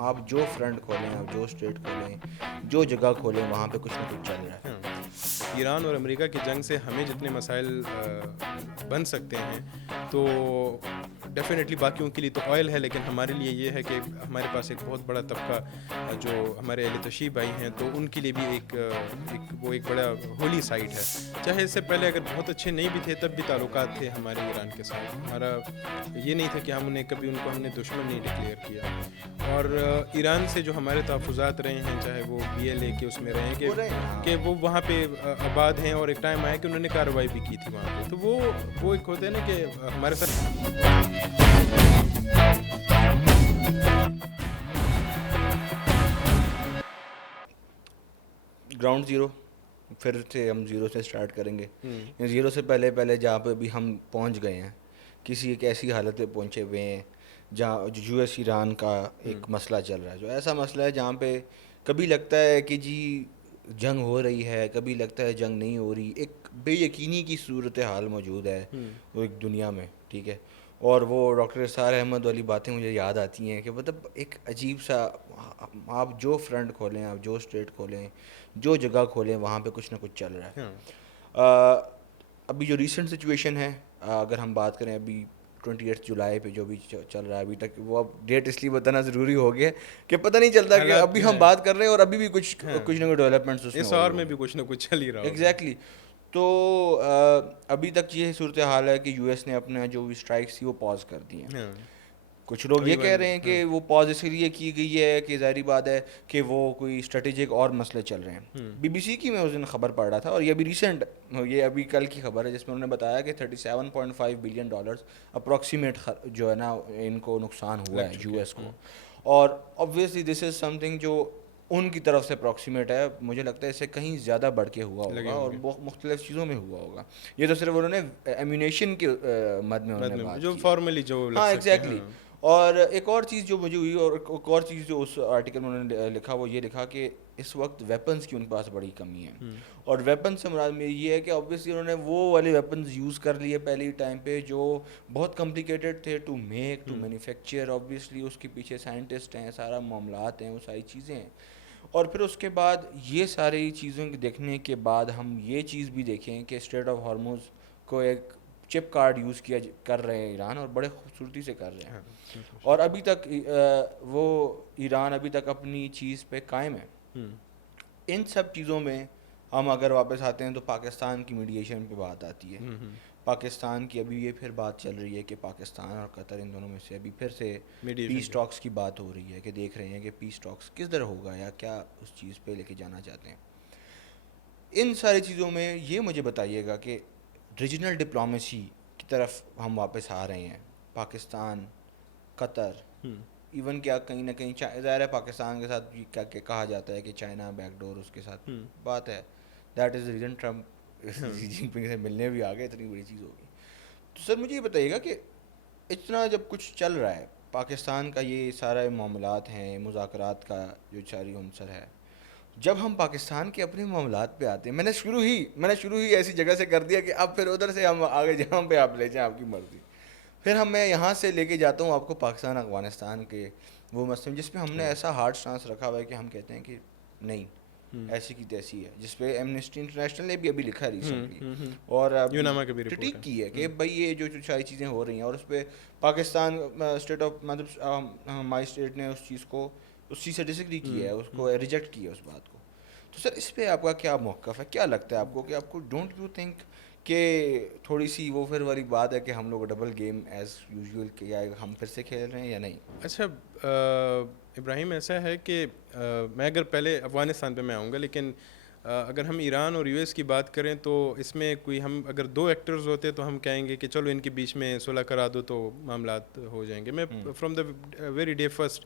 آپ جو فرنٹ کھولیں, آپ جو اسٹیٹ کھولیں, جو جگہ کھولیں, وہاں پہ کچھ نہ کچھ چل رہا ہے. ایران اور امریکہ کی جنگ سے ہمیں جتنے مسائل بن سکتے ہیں تو ڈیفینیٹلی باقیوں کے لیے تو آئل ہے, لیکن ہمارے لیے یہ ہے کہ ہمارے پاس ایک بہت بڑا طبقہ جو ہمارے اہل تشیع بھائی ہیں, تو ان کے لیے بھی ایک بڑا ہولی سائٹ ہے. چاہے اس سے پہلے اگر بہت اچھے نہیں بھی تھے تب بھی تعلقات تھے ہمارے ایران کے ساتھ. ہمارا یہ نہیں تھا کہ ہم نے کبھی ان کو ہم نے دشمن نہیں ڈکلیئر کیا. اور ایران سے جو ہمارے تحفظات رہے ہیں, چاہے وہ BLA کے اس میں رہیں کہ وہ وہاں پہ آباد ہیں, اور ایک ٹائم آیا کہ انہوں نے کارروائی بھی کی تھی وہاں پہ. تو وہ ایک ہوتا ہے نا کہ ہمارے ساتھ گراؤنڈ زیرو, پھر سے ہم زیرو سے اسٹارٹ کریں گے. زیرو سے پہلے جہاں پہ بھی ہم پہنچ گئے ہیں, کسی ایک ایسی حالت پہ پہنچے ہوئے ہیں جہاں US ایران کا ایک مسئلہ چل رہا ہے, جو ایسا مسئلہ ہے جہاں پہ کبھی لگتا ہے کہ جی جنگ ہو رہی ہے, کبھی لگتا ہے جنگ نہیں ہو رہی. ایک بے یقینی کی صورتحال موجود ہے وہ ایک دنیا میں, ٹھیک ہے. اور وہ ڈاکٹر اسرار احمد والی باتیں مجھے یاد آتی ہیں کہ مطلب ایک عجیب سا, آپ جو فرنٹ کھولیں, آپ جو اسٹیٹ کھولیں, جو جگہ کھولیں, وہاں پہ کچھ نہ کچھ چل رہا ہے. ابھی جو ریسنٹ سچویشن ہے, اگر ہم بات کریں ابھی 28 جولائی پہ جو بھی چل رہا ہے ابھی تک, وہ اب ڈیٹ اس لیے بتانا ضروری ہو گیا کہ پتہ نہیں چلتا کہ ابھی ہم بات کر رہے ہیں اور ابھی بھی کچھ نہ کچھ ڈیولپمنٹس اس میں اس ہو رہی اور ہوں میں گی. بھی کچھ نہ کچھ چل ہی رہا ہوگا. ایگزیکٹلی. تو ابھی تک یہ صورتحال ہے کہ US نے اپنا جو بھی اسٹرائکس تھی وہ پاز کر دی ہیں. کچھ لوگ یہ کہہ رہے ہیں کہ وہ پاز اس لیے کی گئی ہے کہ ظاہری بات ہے کہ وہ کوئی اسٹریٹجک اور مسئلے چل رہے ہیں. BBC کی میں اس دن خبر پڑھ رہا تھا, اور یہ ابھی ریسنٹ, یہ ابھی کل کی خبر ہے, جس میں انہوں نے بتایا کہ $37.5 بلین اپروکسیمیٹ جو ہے نا ان کو نقصان ہوا ہے US کو. اور obviously this is something جو ان کی طرف سے اپروکسیمیٹ ہے, مجھے لگتا ہے اس سے کہیں زیادہ بڑھ کے ہوا ہوگا اور مختلف چیزوں میں ہوا ہوگا. یہ تو صرف انہوں نے ایمونیشن کے مد میں انہوں نے بات جو کی. فارملی جو لگ ہاں سکتے ہیں. ایگزیکٹلی. اور ایک اور چیز جو مجھے ہوئی, اور ایک اور چیز جو اس آرٹیکل میں انہوں نے لکھا, وہ یہ لکھا کہ اس وقت ویپنس کی ان کے پاس بڑی کمی ہے. اور ویپن سے مراد میں یہ ہے کہ obviously انہوں نے وہ والے ویپنز یوز کر لیے پہلی ٹائم پہ جو بہت کمپلیکیٹڈ تھے to make, to manufacture. obviously اس کے پیچھے سائنٹسٹ ہیں, سارا معاملات ہیں, وہ ساری چیزیں ہیں. اور پھر اس کے بعد یہ ساری چیزوں کے دیکھنے کے بعد ہم یہ چیز بھی دیکھیں کہ اسٹریٹ آف ہارموز کو ایک چپ کارڈ یوز کر رہے ہیں ایران, اور بڑے خوبصورتی سے کر رہے ہیں. اور ابھی تک وہ ایران ابھی تک اپنی چیز پہ قائم ہے. ان سب چیزوں میں ہم اگر واپس آتے ہیں تو پاکستان کی میڈیشن پہ بات آتی ہے. پاکستان کی ابھی یہ پھر بات چل رہی ہے کہ پاکستان اور قطر, ان دونوں میں سے ابھی پھر سے پیس ٹاکس کی بات ہو رہی ہے, کہ دیکھ رہے ہیں کہ پیس ٹاکس کس طرح ہوگا یا کیا اس چیز پہ لے کے جانا چاہتے ہیں. ان ساری چیزوں میں یہ مجھے بتائیے گا کہ ریجنل ڈپلومیسی کی طرف ہم واپس آ رہے ہیں. پاکستان, قطر, ایون کیا کہیں نہ کہیں ظاہر ہے پاکستان کے ساتھ کیا کہا جاتا ہے کہ چائنا بیک ڈور اس کے ساتھ بات ہے. دیٹ از ریزن ٹرمپ جی جن پنگ سے ملنے بھی آ گئے, اتنی بڑی چیز ہوگی. تو سر مجھے یہ بتائیے گا کہ اتنا جب کچھ چل رہا ہے, پاکستان کا یہ سارا معاملات ہیں, مذاکرات کا جو ساری عنصر ہے, جب ہم پاکستان کے اپنے معاملات پہ آتے ہیں, میں نے شروع ہی ایسی جگہ سے کر دیا کہ اب پھر ادھر سے ہم آگے جہاں پہ آپ لے جائیں آپ کی مرضی. پھر میں یہاں سے لے کے جاتا ہوں آپ کو پاکستان افغانستان کے وہ مسئلے, جس پہ ہم نے ایسا ہارڈ سٹانس رکھا ہوا ہے کہ ہم کہتے ہیں کہ نہیں ایسی کی تیسی ہے, جس پہ ایمنسٹی انٹرنیشنل نے بھی ابھی لکھا ہے ریسنٹلی, اور کرٹیک کی ہے کہ بھائی یہ جو ساری چیزیں ہو رہی ہیں, اور اس پہ پاکستان اسٹیٹ آف مطلب ہماری اسٹیٹ نے اس چیز سے ڈس ایگری کیا ہے, اس کو ریجیکٹ کیا ہے اس بات کو. تو سر اس پہ آپ کا کیا موقف ہے, کیا لگتا ہے آپ کو کہ آپ کو ڈونٹ یو تھنک کہ تھوڑی سی وہ پھر والی بات ہے کہ ہم لوگ ڈبل گیم ایز یوزول کیا ہم پھر سے کھیل رہے ہیں یا نہیں؟ اچھا ابراہیم, ایسا ہے کہ میں اگر پہلے افغانستان پہ میں آؤں گا, لیکن اگر ہم ایران اور US کی بات کریں تو اس میں کوئی ہم اگر دو ایکٹرز ہوتے تو ہم کہیں گے کہ چلو ان کے بیچ میں صلح کرا دو تو معاملات ہو جائیں گے. میں from the very day first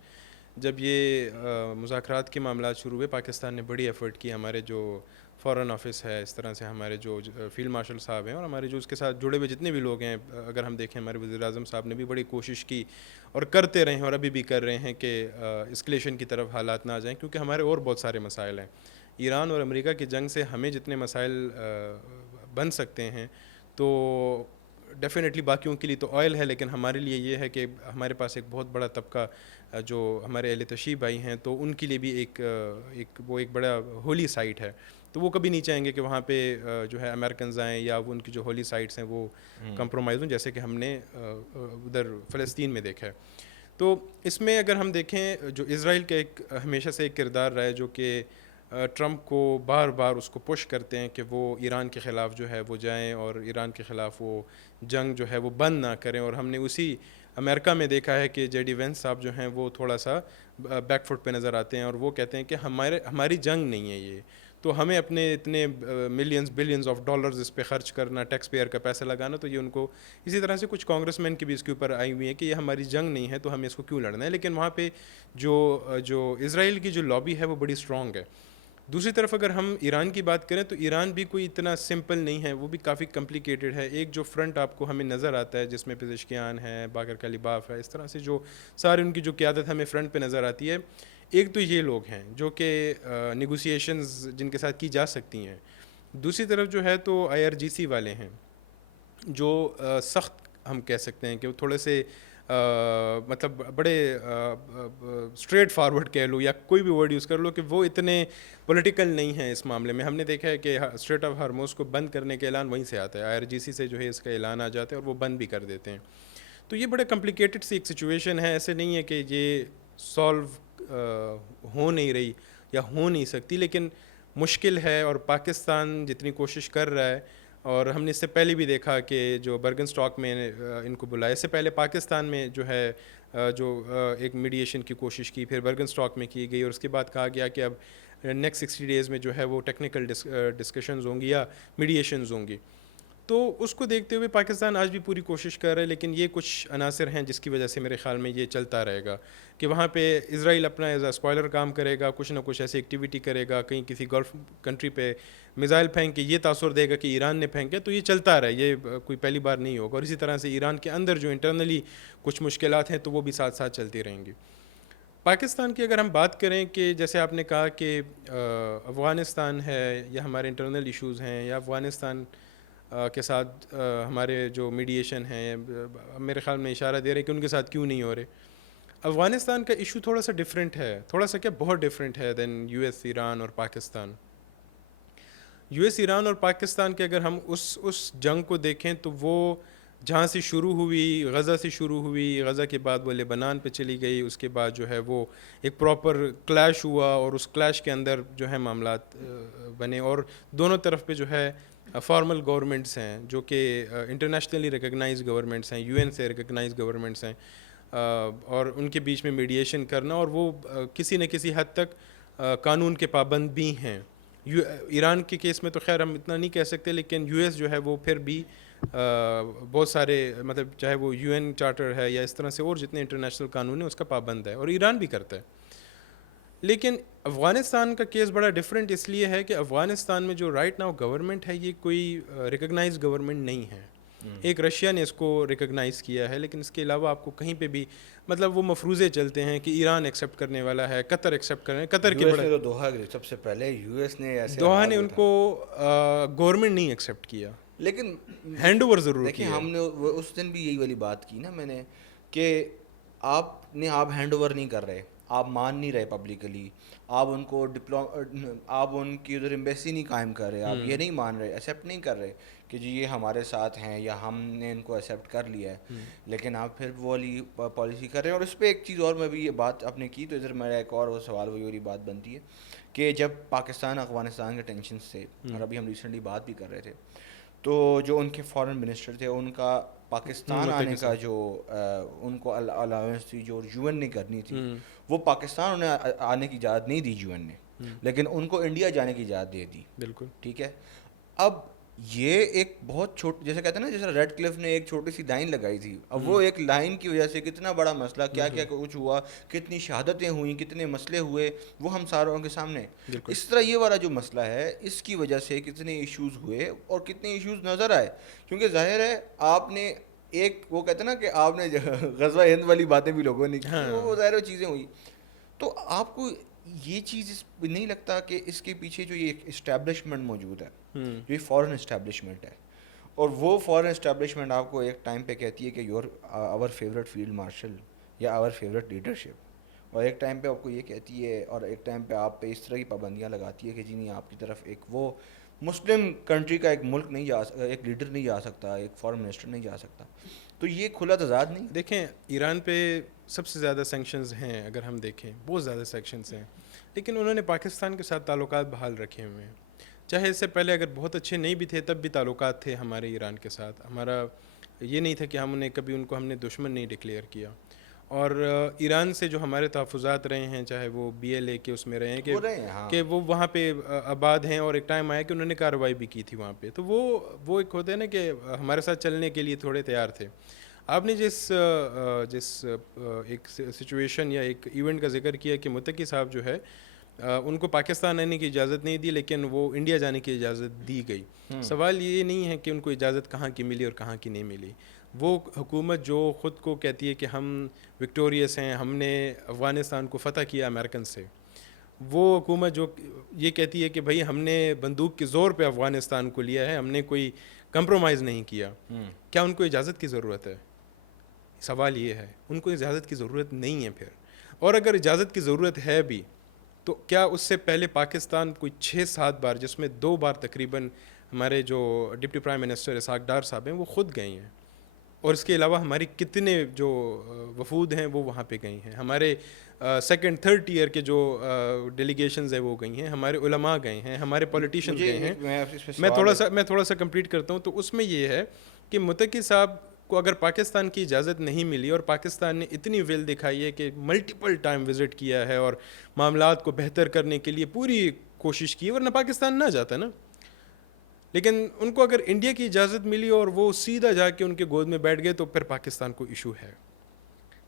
جب یہ مذاکرات کے معاملات شروع ہوئے, پاکستان نے بڑی ایفرٹ کی. ہمارے جو فارن آفس ہے, اس طرح سے ہمارے جو فیلڈ مارشل صاحب ہیں, اور ہمارے جو اس کے ساتھ جڑے ہوئے جتنے بھی لوگ ہیں, اگر ہم دیکھیں ہمارے وزیر اعظم صاحب نے بھی بڑی کوشش کی اور کرتے رہے ہیں, اور ابھی بھی کر رہے ہیں کہ اسکلیشن کی طرف حالات نہ آ جائیں, کیونکہ ہمارے اور بہت سارے مسائل ہیں. ایران اور امریکہ کی جنگ سے ہمیں جتنے مسائل بن سکتے ہیں تو ڈیفینیٹلی باقیوں کے لیے تو آئل ہے، لیکن ہمارے لیے یہ ہے کہ ہمارے پاس ایک بہت بڑا طبقہ جو ہمارے اہل تشیع بھائی ہیں، تو ان کے لیے بھی وہ ایک بڑا ہولی سائٹ ہے، تو وہ کبھی نہیں چاہیں گے کہ وہاں پہ جو ہے امریکنز آئیں یا وہ ان کی جو ہولی سائٹس ہیں وہ کمپرومائز ہوں، جیسے کہ ہم نے ادھر فلسطین میں دیکھا ہے. تو اس میں اگر ہم دیکھیں جو اسرائیل کا ایک ہمیشہ سے ایک کردار رہا ہے جو کہ ٹرمپ کو بار بار اس کو پش کرتے ہیں کہ وہ ایران کے خلاف جو ہے وہ جائیں اور ایران کے خلاف وہ جنگ جو ہے وہ بند نہ کریں، اور ہم نے اسی امریکہ میں دیکھا ہے کہ جے ڈی وینس صاحب جو ہیں وہ تھوڑا سا بیک فٹ پہ نظر آتے ہیں اور وہ کہتے ہیں کہ ہماری جنگ نہیں ہے یہ، تو ہمیں اپنے اتنے ملینز بلینز آف ڈالرز اس پہ خرچ کرنا، ٹیکس پیئر کا پیسہ لگانا، تو یہ ان کو اسی طرح سے کچھ کانگریس مین کی بھی اس کے اوپر آئی ہوئی ہے کہ یہ ہماری جنگ نہیں ہے تو ہمیں اس کو کیوں لڑنا ہے. لیکن وہاں پہ جو اسرائیل کی جو لابی ہے وہ بڑی اسٹرانگ ہے. دوسری طرف اگر ہم ایران کی بات کریں تو ایران بھی کوئی اتنا سمپل نہیں ہے، وہ بھی کافی کمپلیکیٹڈ ہے. ایک جو فرنٹ آپ کو ہمیں نظر آتا ہے جس میں پزشکیان ہے، باقر کلیباف ہے، اس طرح سے جو سارے ان کی جو قیادت ہمیں فرنٹ پہ نظر آتی ہے، ایک تو یہ لوگ ہیں جو کہ نیگوسیشنز جن کے ساتھ کی جا سکتی ہیں. دوسری طرف جو ہے تو IRGC والے ہیں جو سخت ہم کہہ سکتے ہیں کہ وہ تھوڑے سے مطلب بڑے اسٹریٹ فارورڈ کہہ لو یا کوئی بھی ورڈ یوز کر لو کہ وہ اتنے پولیٹیکل نہیں ہیں اس معاملے میں. ہم نے دیکھا ہے کہ اسٹریٹ آف ہارموز کو بند کرنے کا اعلان وہیں سے آتا ہے، IRGC سے جو ہے اس کا اعلان آ جاتا ہے اور وہ بند بھی کر دیتے ہیں. تو یہ بڑے کمپلیکیٹڈ سی ایک سچویشن ہے، ایسے نہیں ہے کہ یہ سالو ہو نہیں رہی یا ہو نہیں سکتی، لیکن مشکل ہے. اور پاکستان جتنی کوشش کر رہا ہے، اور ہم نے اس سے پہلے بھی دیکھا کہ جو برگن اسٹاک میں ان کو بلایا، اس سے پہلے پاکستان میں جو ہے جو ایک میڈیشن کی کوشش کی، پھر برگن اسٹاک میں کی گئی، اور اس کے بعد کہا گیا کہ اب نیکسٹ 60 days میں جو ہے وہ ٹیکنیکل ڈسکشنز ہوں گی یا میڈیشنز ہوں گی. تو اس کو دیکھتے ہوئے پاکستان آج بھی پوری کوشش کر رہا ہے، لیکن یہ کچھ عناصر ہیں جس کی وجہ سے میرے خیال میں یہ چلتا رہے گا کہ وہاں پہ اسرائیل اپنا ایز اے اسپوائلر کام کرے گا، کچھ نہ کچھ ایسی ایکٹیویٹی کرے گا، کہیں کسی گلف کنٹری پہ میزائل پھینک کے یہ تاثر دے گا کہ ایران نے پھینکے، تو یہ چلتا رہے، یہ کوئی پہلی بار نہیں ہوگا. اور اسی طرح سے ایران کے اندر جو انٹرنلی کچھ مشکلات ہیں تو وہ بھی ساتھ ساتھ چلتی رہیں گی. پاکستان کی اگر ہم بات کریں کہ جیسے آپ نے کہا کہ افغانستان ہے یا ہمارے انٹرنل ایشوز ہیں یا افغانستان کے ساتھ ہمارے جو میڈیشن ہیں، میرے خیال میں اشارہ دے رہے کہ ان کے ساتھ کیوں نہیں ہو رہے. افغانستان کا ایشو تھوڑا سا ڈفرینٹ ہے، تھوڑا سا کیا بہت ڈفرینٹ ہے دین US ایران اور پاکستان. US ایران اور پاکستان کے اگر ہم اس جنگ کو دیکھیں تو وہ جہاں سے شروع ہوئی، غزہ سے شروع ہوئی، غزہ کے بعد وہ لبنان پہ چلی گئی، اس کے بعد جو ہے وہ ایک پراپر کلیش ہوا اور اس کلیش کے اندر جو ہے معاملات بنے، اور دونوں طرف پہ جو ہے فارمل گورنمنٹس ہیں جو کہ انٹرنیشنلی ریکگنائز گورنمنٹس ہیں، UN سے ریکگنائز گورنمنٹس ہیں، اور ان کے بیچ میں میڈیشن کرنا، اور وہ کسی نہ کسی حد تک قانون کے پابند بھی ہیں. ایران کے کیس میں تو خیر ہم اتنا نہیں کہہ سکتے، لیکن US جو ہے وہ پھر بھی بہت سارے مطلب چاہے وہ UN چارٹر ہے یا اس طرح سے اور جتنے انٹرنیشنل قانون ہیں اس کا پابند ہے، اور ایران بھی کرتا ہے. لیکن افغانستان کا کیس بڑا ڈفرینٹ اس لیے ہے کہ افغانستان میں جو رائٹ ناؤ گورنمنٹ ہے یہ کوئی ریکگنائز گورنمنٹ نہیں ہے. ایک رشیا نے اس کو ریکگنائز کیا ہے، لیکن اس کے علاوہ آپ کو کہیں پہ بھی مطلب وہ مفروضے چلتے ہیں کہ ایران ایکسیپٹ کرنے والا ہے، قطر ایکسیپٹ کرنے، قطر کی بڑا دوحہ سب سے پہلے US نے ایسے دوحہ نے ان کو گورنمنٹ نہیں ایکسیپٹ کیا، لیکن ہینڈ اوور ضرور دیکھیں کیا. ہم نے اس دن بھی یہی والی بات کی نا میں نے کہ آپ ہینڈ اوور نہیں کر رہے، آپ مان نہیں رہے پبلکلی، آپ ان کو آپ ان کی ادھر ایمبیسی نہیں قائم کر رہے، آپ یہ نہیں مان رہے، ایکسیپٹ نہیں کر رہے کہ جی یہ ہمارے ساتھ ہیں یا ہم نے ان کو ایکسیپٹ کر لیا ہے، لیکن آپ پھر وہ والی پالیسی کر رہے ہیں. اور اس پہ ایک چیز اور میں بھی یہ بات آپ نے کی تو ادھر میرا ایک اور وہ سوال وہی والی بات بنتی ہے کہ جب پاکستان افغانستان کے ٹینشنس تھے، اور ابھی ہم ریسنٹلی بات بھی کر رہے تھے، تو جو ان کے فارن منسٹر تھے ان کا پاکستان آنے کا جو ان کو الاؤنس تھی جو UN نے کرنی تھی، وہ پاکستان انہیں آنے کی اجازت نہیں دی UN نے، لیکن ان کو انڈیا جانے کی اجازت دے دی. بالکل ٹھیک ہے. اب یہ ایک بہت چھوٹی، جیسے کہتے ہیں نا جیسے ریڈ کلف نے ایک چھوٹی سی لائن لگائی تھی، اب وہ ایک لائن کی وجہ سے کتنا بڑا مسئلہ، کیا کیا کچھ ہوا، کتنی شہادتیں ہوئیں، کتنے مسئلے ہوئے، وہ ہم ساروں کے سامنے. اس طرح یہ والا جو مسئلہ ہے اس کی وجہ سے کتنے ایشوز ہوئے اور کتنے ایشوز نظر آئے، کیونکہ ظاہر ہے آپ نے ایک وہ کہتے ہیں نا کہ آپ نے غزوہ ہند والی باتیں بھی لوگوں نے کی، وہ ظاہر چیزیں ہوئی. تو آپ کو یہ چیز نہیں لگتا کہ اس کے پیچھے جو یہ اسٹیبلشمنٹ موجود ہے، جو یہ فورن اسٹیبلشمنٹ ہے، اور وہ فارن اسٹیبلشمنٹ آپ کو ایک ٹائم پہ کہتی ہے کہ your our favourite field marshal یا آور فیوریٹ لیڈرشپ، اور ایک ٹائم پہ آپ کو یہ کہتی ہے، اور ایک ٹائم پہ آپ پہ اس طرح کی پابندیاں لگاتی ہے کہ جی نہیں، آپ کی طرف ایک وہ مسلم کنٹری کا ایک ملک نہیں جا سکتا، ایک لیڈر نہیں جا سکتا، ایک فارن منسٹر نہیں جا سکتا. تو یہ کھلا تضاد نہیں؟ دیکھیں ایران پہ سب سے زیادہ سینکشنز ہیں، اگر ہم دیکھیں بہت زیادہ سینکشنز ہیں، لیکن انہوں نے پاکستان کے ساتھ تعلقات بحال رکھے ہوئے ہیں. چاہے اس سے پہلے اگر بہت اچھے نہیں بھی تھے تب بھی تعلقات تھے ہمارے ایران کے ساتھ. ہمارا یہ نہیں تھا کہ ہم نے کبھی ان کو ہم نے دشمن نہیں ڈکلیئر کیا. اور ایران سے جو ہمارے تحفظات رہے ہیں، چاہے وہ BLA کے اس میں رہے ہیں کہ وہ وہاں پہ آباد ہیں، اور ایک ٹائم آیا کہ انہوں نے کارروائی بھی کی تھی وہاں پہ، تو وہ ایک ہوتا ہے نا کہ ہمارے ساتھ چلنے کے لیے تھوڑے تیار تھے. آپ نے جس ایک سچویشن یا ایک ایونٹ کا ذکر کیا کہ متقی صاحب جو ہے ان کو پاکستان آنے کی اجازت نہیں دی لیکن وہ انڈیا جانے کی اجازت دی گئی. سوال یہ نہیں ہے کہ ان کو اجازت کہاں کی ملی اور کہاں کی نہیں ملی. وہ حکومت جو خود کو کہتی ہے کہ ہم وکٹوریس ہیں، ہم نے افغانستان کو فتح کیا امریکن سے، وہ حکومت جو یہ کہتی ہے کہ بھائی ہم نے بندوق کے زور پہ افغانستان کو لیا ہے، ہم نے کوئی کمپرومائز نہیں کیا، کیا ان کو اجازت کی ضرورت ہے؟ سوال یہ ہے. ان کو اجازت کی ضرورت نہیں ہے پھر. اور اگر اجازت کی ضرورت ہے بھی تو کیا اس سے پہلے پاکستان کوئی 6-7 بار، جس میں 2 بار تقریباً ہمارے جو deputy prime minister Ishaq Dar صاحب ہیں وہ خود گئے ہیں، اور اس کے علاوہ ہماری کتنے جو وفود ہیں وہ وہاں پہ گئی ہیں، ہمارے 2nd 3rd ٹیئر کے جو ڈیلیگیشنز ہیں وہ گئی ہیں، ہمارے علماء گئے ہیں، ہمارے پولیٹیشنز گئے ہیں. میں تھوڑا سا کمپلیٹ کرتا ہوں. تو اس میں یہ ہے کہ متقی صاحب کو اگر پاکستان کی اجازت نہیں ملی اور پاکستان نے اتنی ول دکھائی ہے کہ ملٹیپل ٹائم وزٹ کیا ہے اور معاملات کو بہتر کرنے کے لیے پوری کوشش کی، ورنہ پاکستان نہ جاتا نا. لیکن ان کو اگر انڈیا کی اجازت ملی اور وہ سیدھا جا کے ان کے گود میں بیٹھ گئے تو پھر پاکستان کو ایشو ہے.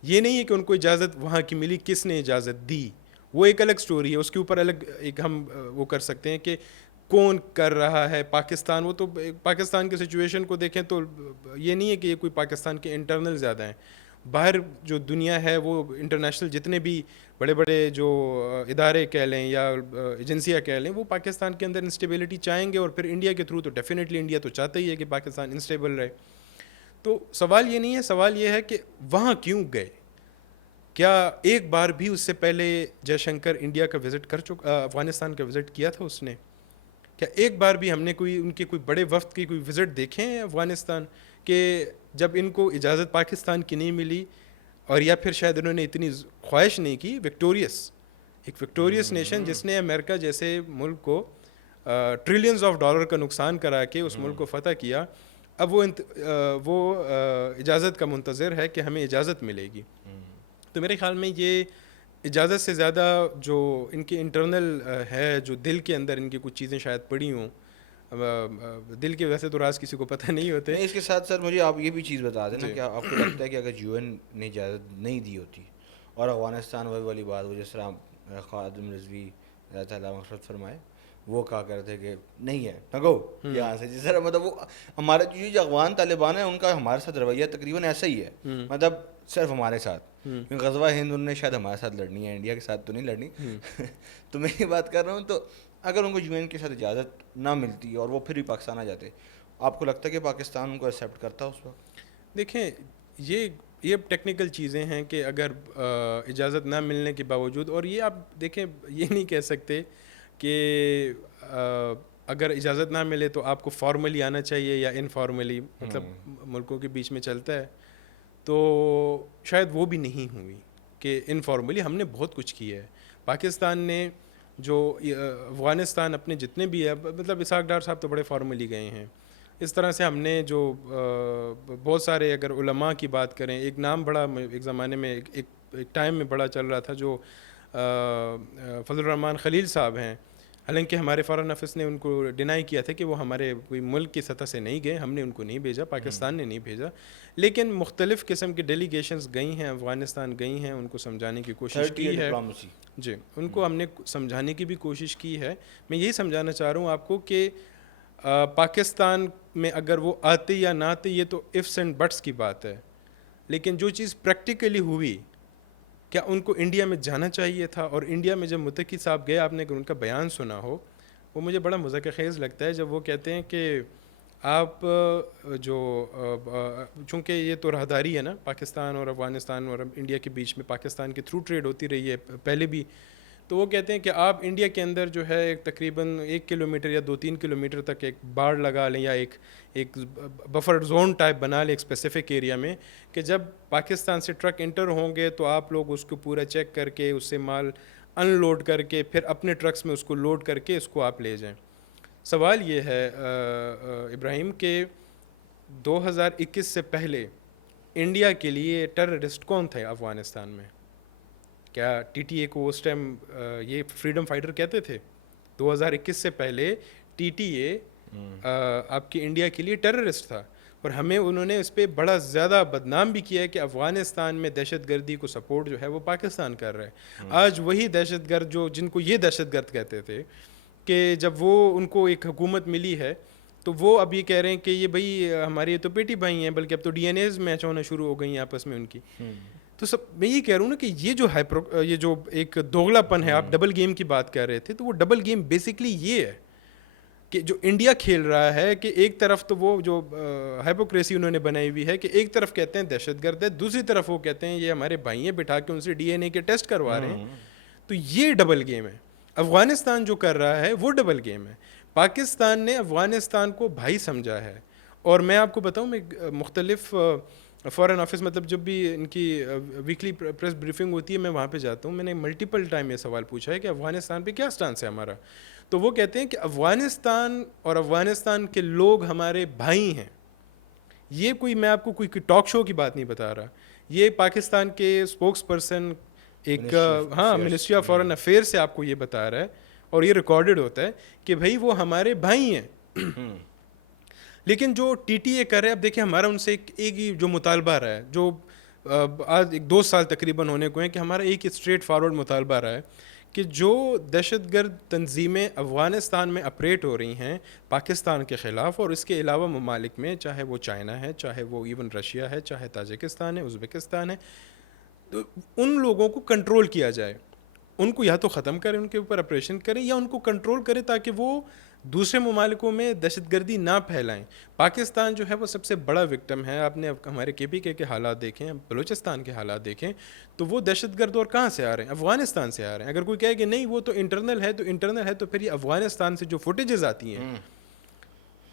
یہ نہیں ہے کہ ان کو اجازت وہاں کی ملی، کس نے اجازت دی، وہ ایک الگ سٹوری ہے، اس کے اوپر الگ ایک ہم وہ کر سکتے ہیں کہ کون کر رہا ہے. پاکستان، وہ تو پاکستان کی سچویشن کو دیکھیں تو یہ نہیں ہے کہ یہ کوئی پاکستان کے انٹرنل زیادہ ہیں. باہر جو دنیا ہے وہ انٹرنیشنل جتنے بھی بڑے بڑے جو ادارے کہہ لیں یا ایجنسیاں کہہ لیں، وہ پاکستان کے اندر انسٹیبلٹی چاہیں گے، اور پھر انڈیا کے تھرو تو ڈیفینیٹلی انڈیا تو چاہتا ہی ہے کہ پاکستان انسٹیبل رہے. تو سوال یہ نہیں ہے، سوال یہ ہے کہ وہاں کیوں گئے. کیا ایک بار بھی اس سے پہلے جے شنکر انڈیا کا وزٹ کر چکا، افغانستان کا وزٹ کیا تھا اس نے؟ کیا ایک بار بھی ہم نے کوئی ان کے کوئی بڑے وفد کی کوئی وزٹ دیکھے ہیں افغانستان، کہ جب ان کو اجازت پاکستان کی نہیں ملی، اور یا پھر شاید انہوں نے اتنی خواہش نہیں کی، ایک وکٹوریس نیشن جس نے امریکہ جیسے ملک کو ٹریلینز آف ڈالر کا نقصان کرا کے اس ملک کو فتح کیا، اب وہ اجازت کا منتظر ہے کہ ہمیں اجازت ملے گی. تو میرے خیال میں یہ اجازت سے زیادہ جو ان کے انٹرنل ہے، جو دل کے اندر ان کی کچھ چیزیں شاید پڑی ہوں. دل کے ویسے تو راز کسی کو پتہ نہیں ہوتے. اس کے ساتھ ساتھ مجھے آپ یہ بھی چیز بتا دیں نا کہ آپ کو لگتا ہے کہ اگر UN نے اجازت نہیں دی ہوتی اور افغانستان وہی والی بات، وہ جس طرح خادم رضوی اللہ تعالیٰ مغفرت فرمائے وہ کہا کرتے کہ نہیں ہے نہ گو یہاں سے، جس طرح مطلب وہ ہمارے جو افغان طالبان ہیں ان کا ہمارے ساتھ رویہ تقریباً ایسا ہی ہے، مطلب صرف ہمارے ساتھ. غزوہ ہند انہوں نے شاید ہمارے ساتھ لڑنی ہے، انڈیا کے ساتھ تو نہیں لڑنی. تو میں یہ بات کر رہا ہوں، تو اگر ان کو UN کے ساتھ اجازت نہ ملتی اور وہ پھر بھی پاکستان آ جاتے، آپ کو لگتا ہے کہ پاکستان ان کو ایکسیپٹ کرتا اس وقت؟ دیکھیں یہ ٹیکنیکل چیزیں ہیں کہ اگر اجازت نہ ملنے کے باوجود، اور یہ آپ دیکھیں یہ نہیں کہہ سکتے کہ اگر اجازت نہ ملے تو آپ کو فارملی آنا چاہیے یا انفارملی، مطلب ملکوں کے بیچ میں چلتا ہے. تو شاید وہ بھی نہیں ہوئی کہ انفارملی ہم نے بہت کچھ کیا ہے. پاکستان نے جو افغانستان اپنے جتنے بھی ہے، مطلب اسحاق ڈار صاحب تو بڑے فارملی گئے ہیں. اس طرح سے ہم نے جو بہت سارے، اگر علماء کی بات کریں، ایک نام بڑا ایک زمانے میں ایک ٹائم میں بڑا چل رہا تھا جو فضل الرحمان خلیل صاحب ہیں. حالانکہ ہمارے فارن آفس نے ان کو ڈینائی کیا تھا کہ وہ ہمارے کوئی ملک کی سطح سے نہیں گئے، ہم نے ان کو نہیں بھیجا، پاکستان نے نہیں بھیجا. لیکن مختلف قسم کی ڈیلیگیشنز گئی ہیں افغانستان، گئی ہیں، ان کو سمجھانے کی کوشش کی ہے. جی، ان کو ہم نے سمجھانے کی بھی کوشش کی ہے. میں یہی سمجھانا چاہ رہا ہوں آپ کو کہ پاکستان میں اگر وہ آتے یا نہ آتے یہ تو ifs اینڈ بٹس کی بات ہے، لیکن جو چیز پریکٹیکلی ہوئی، کیا ان کو انڈیا میں جانا چاہیے تھا؟ اور انڈیا میں جب متقی صاحب گئے، آپ نے اگر ان کا بیان سنا ہو، وہ مجھے بڑا مذاق خیز لگتا ہے جب وہ کہتے ہیں کہ آپ جو چونکہ یہ تو راہداری ہے نا پاکستان اور افغانستان اور انڈیا کے بیچ میں، پاکستان کے تھرو ٹریڈ ہوتی رہی ہے پہلے بھی، تو وہ کہتے ہیں کہ آپ انڈیا کے اندر جو ہے ایک تقریباً 1 کلومیٹر یا 2-3 کلومیٹر تک ایک باڑ لگا لیں یا ایک بفر زون ٹائپ بنا لیں ایک اسپیسیفک ایریا میں، کہ جب پاکستان سے ٹرک انٹر ہوں گے تو آپ لوگ اس کو پورا چیک کر کے اس سے مال ان لوڈ کر کے پھر اپنے ٹرکس میں اس کو لوڈ کر کے اس کو آپ لے جائیں۔ سوال یہ ہے ابراہیم کہ 2021 سے پہلے انڈیا کے لیے ٹیررسٹ کون تھے افغانستان میں؟ کیا ٹی ٹی اے کو اس ٹائم یہ فریڈم فائٹر کہتے تھے؟ 2021 سے پہلے ٹی ٹی اے آپ کی انڈیا کے لیے ٹیررسٹ تھا، اور ہمیں انہوں نے اس پہ بڑا زیادہ بدنام بھی کیا ہے کہ افغانستان میں دہشت گردی کو سپورٹ جو ہے وہ پاکستان کر رہا ہے۔ آج وہی دہشت گرد جن کو یہ دہشت گرد کہتے تھے کہ جب وہ ان کو ایک حکومت ملی ہے تو وہ اب یہ کہہ رہے ہیں کہ یہ بھائی ہمارے تو بیٹی بھائی ہیں، بلکہ اب تو ڈی این ایز میچ ہونا شروع ہو گئی ہیں آپس میں ان کی۔ تو میں یہ کہہ رہا ہوں نا کہ یہ جو ایک دوغلا پن ہے، آپ ڈبل گیم کی بات کر رہے تھے، تو وہ ڈبل گیم بیسکلی یہ ہے کہ جو انڈیا کھیل رہا ہے کہ ایک طرف تو وہ جو ہائپوکریسی انہوں نے بنائی ہوئی ہے کہ ایک طرف کہتے ہیں دہشت گرد ہے، دوسری طرف وہ کہتے ہیں یہ ہمارے بھائی ہیں، بٹھا کے ان سے ڈی این اے کے ٹیسٹ کروا رہے ہیں۔ تو یہ ڈبل گیم ہے۔ افغانستان جو کر رہا ہے وہ ڈبل گیم ہے۔ پاکستان نے افغانستان کو بھائی سمجھا ہے، اور میں آپ کو بتاؤں، میں مختلف فارن آفس مطلب جب بھی ان کی ویکلی پریس بریفنگ ہوتی ہے میں وہاں پہ جاتا ہوں، میں نے ملٹیپل ٹائم یہ سوال پوچھا ہے کہ افغانستان پہ کیا سٹانس ہے ہمارا، تو وہ کہتے ہیں کہ افغانستان اور افغانستان کے لوگ ہمارے بھائی ہیں۔ یہ کوئی میں آپ کو کوئی ٹاک شو کی بات نہیں بتا رہا، یہ پاکستان کے اسپوکس پرسن ایک منسٹری آف فارن افیئر سے آپ کو یہ بتا رہا ہے، اور یہ ریکارڈڈ ہوتا ہے کہ بھائی وہ ہمارے بھائی ہیں۔ لیکن جو ٹی ٹی اے کر رہے ہیں، اب دیکھیں ہمارا ان سے ایک ہی جو مطالبہ رہا ہے، جو آج 2 سال تقریباً ہونے کو ہیں، کہ ہمارا ایک اسٹریٹ فارورڈ مطالبہ رہا ہے کہ جو دہشت گرد تنظیمیں افغانستان میں اپریٹ ہو رہی ہیں پاکستان کے خلاف اور اس کے علاوہ ممالک میں، چاہے وہ چائنا ہے، چاہے وہ ایون رشیا ہے، چاہے تاجکستان ہے، ازبکستان ہے، تو ان لوگوں کو کنٹرول کیا جائے، ان کو یا تو ختم کریں، ان کے اوپر آپریشن کریں، یا ان کو کنٹرول کریں تاکہ وہ دوسرے ممالکوں میں دہشت گردی نہ پھیلائیں۔ پاکستان جو ہے وہ سب سے بڑا وکٹم ہے۔ آپ نے ہمارے کے پی کے حالات دیکھیں، بلوچستان کے حالات دیکھیں، تو وہ دہشت گرد اور کہاں سے آ رہے ہیں؟ افغانستان سے آ رہے ہیں۔ اگر کوئی کہے کہ نہیں وہ تو انٹرنل ہے، تو انٹرنل ہے تو پھر یہ افغانستان سے جو فوٹیجز آتی ہیں،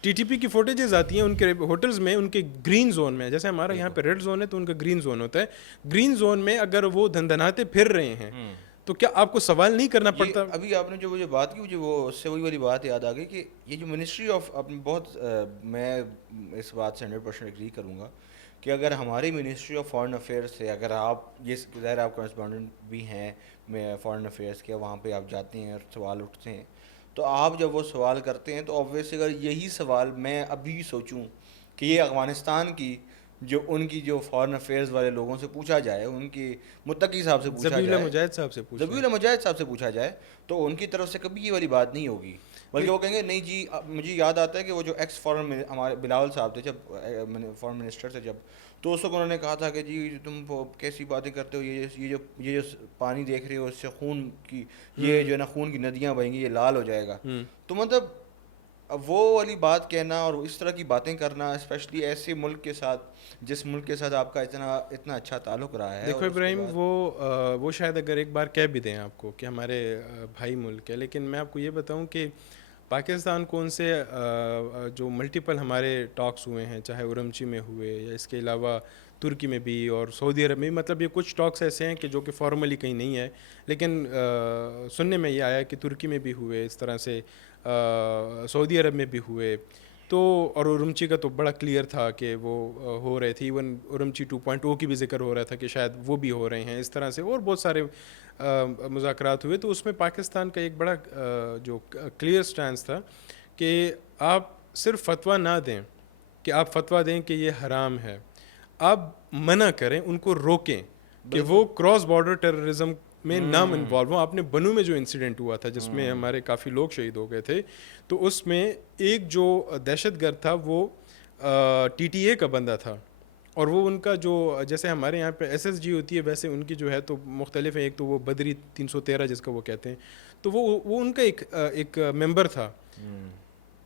ٹی ٹی پی کی فوٹیجز آتی ہیں ان کے ہوٹلز میں، ان کے گرین زون میں، جیسے ہمارا یہاں پہ ریڈ زون ہے تو ان کا گرین زون ہوتا ہے، گرین زون میں اگر وہ دھندناتے پھر رہے ہیں تو کیا آپ کو سوال نہیں کرنا پڑتا؟ ابھی آپ نے جو مجھے بات کی، مجھے وہ اس سے وہی والی بات یاد آ گئی کہ یہ جو منسٹری آف، بہت میں اس بات سے 100% ایگری کروں گا کہ اگر ہماری منسٹری آف فارن افیئرس سے، اگر آپ یہ ظاہر آپ کرسپونڈنٹ بھی ہیں میں فارن افیئرس کے، وہاں پہ آپ جاتے ہیں اور سوال اٹھتے ہیں، تو آپ جب وہ سوال کرتے ہیں تو آبویسلی اگر یہی سوال میں ابھی سوچوں کہ یہ افغانستان کی جو ان کی جو فارن افیئرز والے لوگوں سے پوچھا جائے، ان کی متقی صاحب سے پوچھا جائے، ذبیح اللہ مجاہد صاحب سے پوچھا جائے، تو ان کی طرف سے کبھی یہ والی بات نہیں ہوگی، بلکہ وہ کہیں گے نہیں جی۔ مجھے یاد آتا ہے کہ وہ جو ایکس فارن ہمارے بلاول صاحب تھے جب فارن منسٹر تھے جب، تو اس وقت انہوں نے کہا تھا کہ جی تم کیسی باتیں کرتے ہو، یہ جو پانی دیکھ رہے ہو اس سے خون کی، یہ جو ہے نا خون کی ندیاں بہیں گی، یہ لال ہو جائے گا۔ تو مطلب وہ والی بات کہنا اور اس طرح کی باتیں کرنا، اسپیشلی ایسے ملک کے ساتھ جس ملک کے ساتھ آپ کا اتنا اچھا تعلق رہا ہے۔ دیکھو ابراہیم، وہ شاید اگر ایک بار کہہ بھی دیں آپ کو کہ ہمارے بھائی ملک ہے، لیکن میں آپ کو یہ بتاؤں کہ پاکستان کو ان سے جو ملٹیپل ہمارے ٹاکس ہوئے ہیں، چاہے اورمچی میں ہوئے یا اس کے علاوہ ترکی میں بھی اور سعودی عرب میں، مطلب یہ کچھ ٹاکس ایسے ہیں کہ جو کہ فارملی کہیں نہیں ہے، لیکن سننے میں یہ آیا کہ ترکی میں بھی ہوئے، اس طرح سے سعودی عرب میں بھی ہوئے، تو اور اورمچی کا تو بڑا کلیئر تھا کہ وہ ہو رہے تھے، ایون اورمچی 2.0 کی بھی ذکر ہو رہا تھا کہ شاید وہ بھی ہو رہے ہیں، اس طرح سے اور بہت سارے مذاکرات ہوئے۔ تو اس میں پاکستان کا ایک بڑا جو کلیئر سٹینس تھا کہ آپ صرف فتویٰ نہ دیں، کہ آپ فتویٰ دیں کہ یہ حرام ہے، آپ منع کریں، ان کو روکیں کہ وہ کراس بارڈر ٹیررزم میں نام انوالو ہوں۔ آپ نے بنو میں جو انسیڈنٹ ہوا تھا جس میں ہمارے کافی لوگ شہید ہو گئے تھے، تو اس میں ایک جو دہشت گرد تھا وہ ٹی ٹی اے کا بندہ تھا، اور وہ ان کا جو جیسے ہمارے یہاں پہ ایس ایس جی ہوتی ہے ویسے ان کی جو ہے تو مختلف ہیں، ایک تو وہ بدری 313 جس کا وہ کہتے ہیں، تو وہ ان کا ایک ممبر تھا۔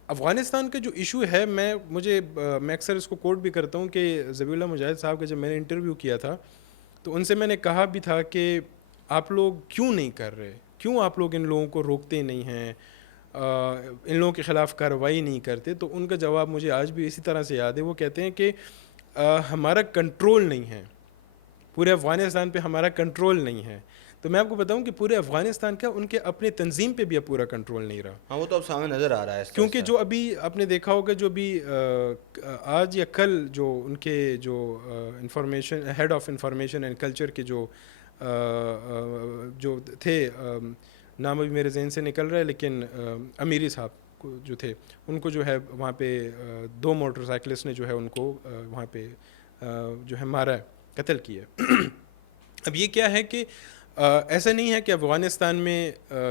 افغانستان کا جو ایشو ہے میں اکثر اس کو کوٹ بھی کرتا ہوں کہ ذبیح اللہ مجاہد صاحب کا جب میں نے انٹرویو کیا تھا تو ان سے میں نے کہا بھی تھا کہ آپ لوگ کیوں نہیں کر رہے, کیوں آپ لوگ ان لوگوں کو روکتے نہیں ہیں, ان لوگوں کے خلاف کارروائی نہیں کرتے. تو ان کا جواب مجھے آج بھی اسی طرح سے یاد ہے. وہ کہتے ہیں کہ ہمارا کنٹرول نہیں ہے, پورے افغانستان پہ ہمارا کنٹرول نہیں ہے. تو میں آپ کو بتاؤں کہ پورے افغانستان کا ان کے اپنے تنظیم پہ بھی اب پورا کنٹرول نہیں رہا. ہاں وہ تو اب سامنے نظر آ رہا ہے, کیونکہ جو ابھی آپ نے دیکھا ہوگا جو بھی آج یا کل جو ان کے جو information head of information and culture کے جو تھے, نام ابھی میرے ذہن سے نکل رہا ہے, لیکن امیری صاحب کو جو تھے ان کو جو ہے وہاں پہ 2 موٹر سائیکلسٹ نے جو ہے ان کو وہاں پہ جو ہے مارا ہے, قتل کیا ہے. اب یہ کیا ہے کہ ایسا نہیں ہے کہ افغانستان میں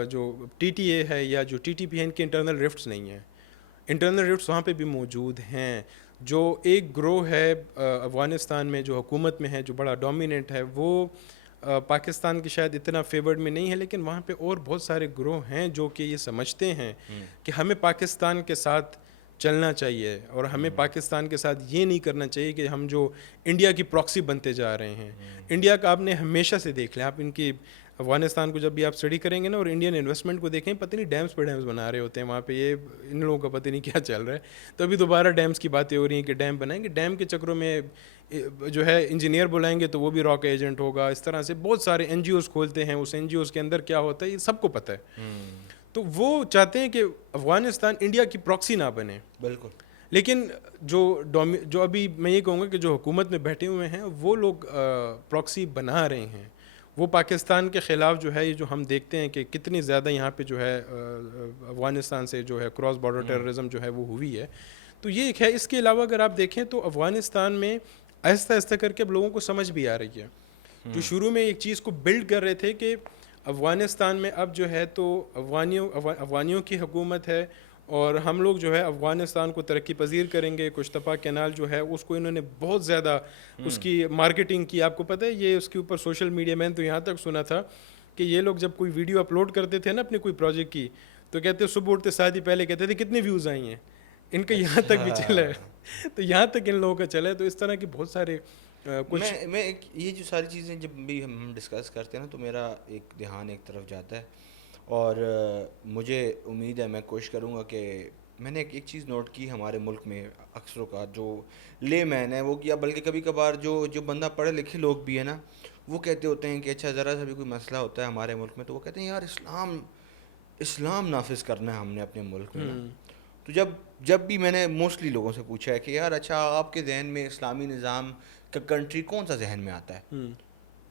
جو ٹی ٹی اے ہے یا جو ٹی ٹی پی ہے ان کے انٹرنل رفٹس نہیں ہیں. انٹرنل رفٹس وہاں پہ بھی موجود ہیں. جو ایک گروہ ہے افغانستان میں جو حکومت میں ہے, جو بڑا ڈومیننٹ ہے, وہ پاکستان کے شاید اتنا فیورڈ میں نہیں ہے, لیکن وہاں پہ اور بہت سارے گروہ ہیں جو کہ یہ سمجھتے ہیں کہ ہمیں پاکستان کے ساتھ چلنا چاہیے اور ہمیں پاکستان کے ساتھ یہ نہیں کرنا چاہیے کہ ہم جو انڈیا کی پراکسی بنتے جا رہے ہیں. انڈیا کا آپ نے ہمیشہ سے دیکھ لیں, آپ ان کی افغانستان کو جب بھی آپ اسٹڈی کریں گے نا اور انڈین انویسٹمنٹ کو دیکھیں, پتہ نہیں ڈیمز پہ ڈیمز بنا رہے ہوتے ہیں وہاں پہ. یہ ان لوگوں کا پتہ نہیں کیا چل رہا ہے. تو ابھی دوبارہ ڈیمز کی باتیں ہو رہی ہیں کہ ڈیم بنائیں گے, ڈیم کے چکروں میں جو ہے انجینئر بلائیں گے تو وہ بھی را کا ایجنٹ ہوگا. اس طرح سے بہت سارے این جی اوز کھولتے ہیں, اس این جی اوز کے اندر کیا ہوتا ہے یہ سب کو پتہ ہے. تو وہ چاہتے ہیں کہ افغانستان انڈیا کی پراکسی نہ بنے. بالکل. لیکن جو ابھی میں یہ کہوں گا کہ جو حکومت میں بیٹھے ہوئے ہیں وہ لوگ پراکسی بنا رہے ہیں. وہ پاکستان کے خلاف جو ہے یہ جو ہم دیکھتے ہیں کہ کتنی زیادہ یہاں پہ جو ہے افغانستان سے جو ہے کراس بارڈر ٹیررزم جو ہے وہ ہوئی ہے. تو یہ ایک ہے. اس کے علاوہ اگر آپ دیکھیں تو افغانستان میں آہستہ آہستہ کر کے اب لوگوں کو سمجھ بھی آ رہی ہے. جو شروع میں ایک چیز کو بلڈ کر رہے تھے کہ افغانستان میں اب جو ہے تو افغانیوں کی حکومت ہے اور ہم لوگ جو ہے افغانستان کو ترقی پذیر کریں گے. کشتپا کینال جو ہے اس کو انہوں نے بہت زیادہ اس کی مارکیٹنگ کی. آپ کو پتہ ہے یہ اس کے اوپر سوشل میڈیا میں نے تو یہاں تک سنا تھا کہ یہ لوگ جب کوئی ویڈیو اپلوڈ کرتے تھے نا اپنے کوئی پروجیکٹ کی تو کہتے صبح اٹھتے ساتھ ہی پہلے کہتے تھے کتنے ویوز آئی ہیں. ان کا یہاں تک بھی چلا ہے, تو یہاں تک ان لوگوں کا چلا ہے. تو اس طرح کے بہت سارے کچھ میں یہ جو ساری چیزیں جب بھی ہم ڈسکس کرتے ہیں نا تو میرا ایک دھیان ایک طرف جاتا ہے اور مجھے امید ہے میں کوشش کروں گا کہ میں نے ایک چیز نوٹ کی ہمارے ملک میں اکثر اوقات جو لے مین ہے وہ کیا, بلکہ کبھی کبھار جو بندہ پڑھے لکھے لوگ بھی ہیں نا وہ کہتے ہوتے ہیں کہ اچھا ذرا سا بھی کوئی مسئلہ ہوتا ہے ہمارے ملک میں تو وہ کہتے ہیں یار اسلام نافذ کرنا ہے ہم نے اپنے ملک میں. تو جب بھی میں نے موسٹلی لوگوں سے پوچھا ہے کہ یار اچھا آپ کے ذہن میں اسلامی نظام کا کنٹری کون سا ذہن میں آتا ہے,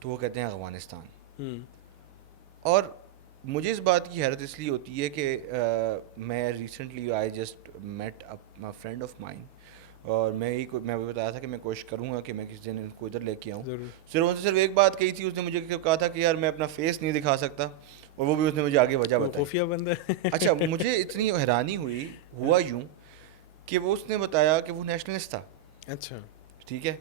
تو وہ کہتے ہیں افغانستان. اور مجھے اس بات کی حیرت اس لیے ہوتی ہے کہ میں recently I just met a friend of mine اور میں بتایا تھا کہ میں کوشش کروں گا کہ میں کسی دن ان کو ادھر لے کے آؤں. صرف ایک بات کہی تھی, اس نے مجھے کہا تھا کہ یار میں اپنا فیس نہیں دکھا سکتا, اور وہ بھی اس نے مجھے آگے وجہ بتائی. خفیہ بندہ. اچھا مجھے اتنی حیرانی ہوا یوں کہ وہ اس نے بتایا کہ وہ نیشنلسٹ تھا. اچھا ٹھیک ہے,